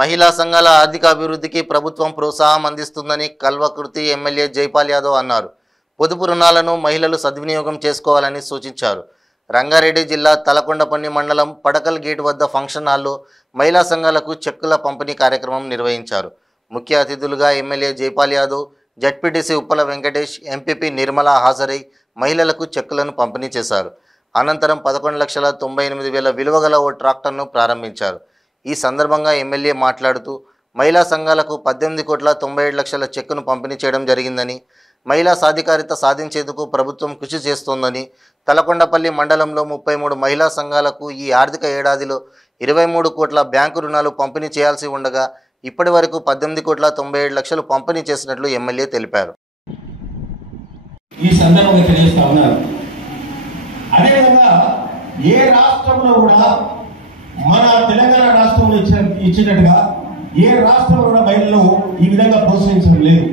మహిళా సంఘాల ఆర్థిక అభివృద్ధికి ప్రభుత్వం ప్రోత్సాహం అందిస్తుందని కల్వకుర్తి ఎమ్మెల్యే జైపాల్ యాదవ్ అన్నారు. పొదుపు రుణాలను మహిళలు సద్వినియోగం చేసుకోవాలని సూచించారు. రంగారెడ్డి జిల్లా తలకొండపల్లి మండలం పడకల్ గేట్ వద్ద ఫంక్షన్ హాల్లో మహిళా సంఘాలకు చెక్కుల పంపిణీ కార్యక్రమం నిర్వహించారు. ముఖ్య అతిథులుగా MLA Jaipal Yadav, ZPTC Uppala Venkatesh, MPP Nirmala హాజరై మహిళలకు చెక్కులను పంపిణీ చేశారు. అనంతరం 11,98,000 విలువ గల ఓ ట్రాక్టర్ను ప్రారంభించారు. ఈ సందర్భంగా ఎమ్మెల్యే మాట్లాడుతూ మహిళా సంఘాలకు 18,97,00,000 చెక్కును పంపిణీ చేయడం జరిగిందని, మహిళా సాధికారిత సాధించేందుకు ప్రభుత్వం కృషి చేస్తోందని, తలకొండపల్లి మండలంలో 33 మహిళా సంఘాలకు ఈ ఆర్థిక ఏడాదిలో 23 కోట్ల బ్యాంకు రుణాలు పంపిణీ చేయాల్సి ఉండగా ఇప్పటి వరకు 18,97,00,000 పంపిణీ చేసినట్లు ఎమ్మెల్యే తెలిపారు. ఈ సందర్భంగా తెలియజేస్తా ఉన్నారు. అదేవిధంగా ఏ రాష్ట్రంలో కూడా మన తెలంగాణ రాష్ట్రంలో ఇచ్చినట్టుగా ఏ రాష్ట్రంలో కూడా మహిళలు ఈ విధంగా ప్రోత్సహించడం లేదు.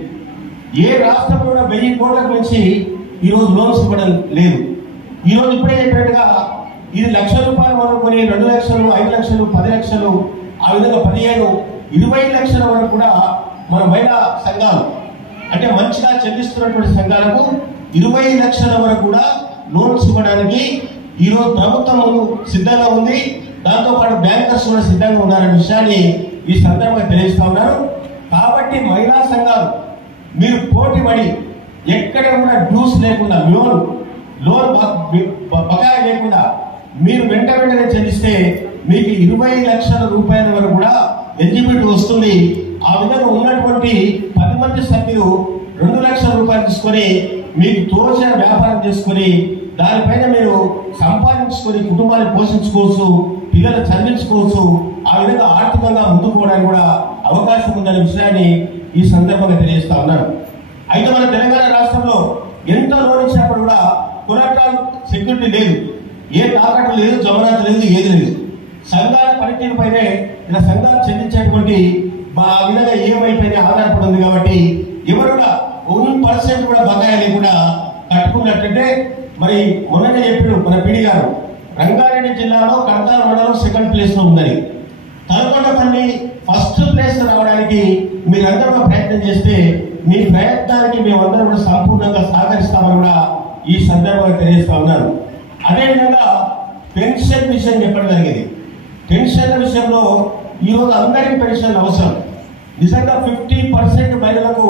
ఏ రాష్ట్రంలో కూడా 1000 కోట్లకు మించి ఈరోజు లోన్స్ ఇవ్వడం లేదు. ఈరోజు ఇప్పుడే చెప్పినట్టుగా ఇది ₹1,00,000 అనుకుని 2 లక్షలు, 5 లక్షలు, 10 లక్షలు, ఆ విధంగా 15, 20 లక్షల వరకు కూడా మన మహిళా సంఘాలు అంటే మంచిగా చెల్లిస్తున్నటువంటి సంఘాలకు 20 లక్షల వరకు కూడా లోన్స్ ఇవ్వడానికి ఈరోజు ప్రభుత్వం సిద్ధంగా ఉంది. దాంతోపాటు బ్యాంకర్స్ కూడా సిద్ధంగా ఉన్నారనే విషయాన్ని ఈ సందర్భంగా తెలియజేస్తా ఉన్నారు. కాబట్టి మహిళా సంఘాలు మీరు పోటీ పడి ఎక్కడ కూడా డ్యూస్ లేకుండా లోన్ బకాయి లేకుండా మీరు వెంటనే చెల్లిస్తే మీకు 20 లక్షల రూపాయల వరకు కూడా ఎలిజిబిలిటీ వస్తుంది. ఆ విధంగా ఉన్నటువంటి 10 మంది సభ్యులు 2 లక్షల రూపాయలు తీసుకొని మీకు తోచిన వ్యాపారం చేసుకొని దానిపైన మీరు సంపాదించుకొని కుటుంబాన్ని పోషించుకోవచ్చు, పిల్లలు చదివించుకోవచ్చు. ఆ విధంగా ఆర్థికంగా ముందుకు పోవడానికి కూడా అవకాశం ఉందనే విషయాన్ని ఈ సందర్భంగా తెలియజేస్తా ఉన్నాను. అయితే మన తెలంగాణ రాష్ట్రంలో ఎంత లోన్ ఇచ్చినప్పుడు కూడా కొలెక్టర్ సెక్యూరిటీ లేదు, ఏ తాకట్టు లేదు, జమరాత లేదు, ఏది లేదు. సంఘాల పనితీరుపైనే ఇలా సంఘాలు చెల్లించేటువంటి ఆ విధంగా ఏమైపోయినా ఆధారపడి ఉంది. కాబట్టి ఎవరు కూడా 1% కూడా బకాయి లేకుండా కట్టుకున్నట్టుంటే మరి మొన్ననే చెప్పాడు మన పిడి గారు, రంగారెడ్డి జిల్లాలో కర్తాల మండలం 2nd ప్లేస్ లో ఉందని, తలకొండపల్లి 1st ప్లేస్ రావడానికి మీరందరూ ప్రయత్నం చేస్తే మీ ప్రయత్నానికి మేమందరం కూడా సంపూర్ణంగా సహకరిస్తామని కూడా ఈ సందర్భంగా తెలియజేస్తా ఉన్నారు. అదేవిధంగా పెన్షన్ విషయం చెప్పడం జరిగింది. పెన్షన్ల విషయంలో ఈరోజు అందరికీ పెన్షన్ అవసరం. నిజంగా 50% మహిళలకు